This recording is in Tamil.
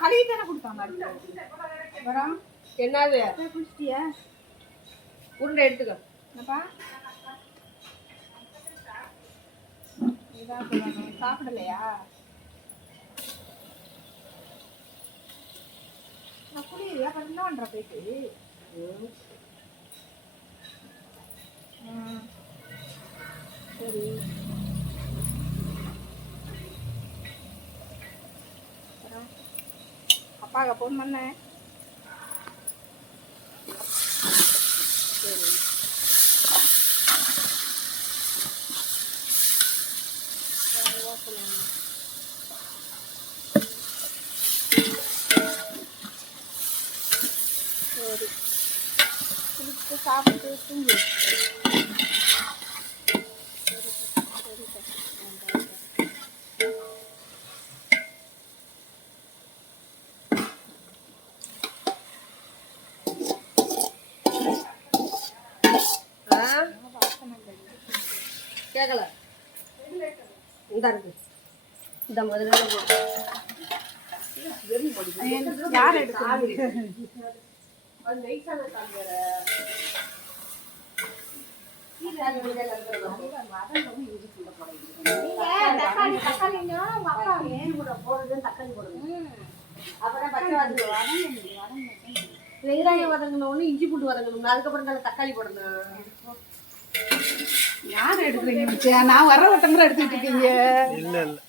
கழுவி தானே கொடுத்தாங்க. அப்புறம் என்னது குடிச்சிட்டியா? உருண்டை எடுத்துக்க. என்னப்பா இதான் சொல்லணும். சாப்பிடலையா? நான் குடியா என்ன பண்ற போயிட்டு? சரி அப்பாவுக்கு ஃபோன் பண்ணேன். சரி சரி குளிச்சுட்டு சாப்பிட்டு தூங்கு. கேட்கல இந்த இருக்கு இந்த முதல்ல யார் எடுத்து வெங்காயம் வதங்கணும், இஞ்சி பூண்டு வதங்கணும், அதுக்கப்புறம் தான் தக்காளி போடணும். யார் எடுக்கிறீங்க? நான் வர வட்டம்பரம் எடுத்துட்டு இருக்கீங்க. இல்ல இல்ல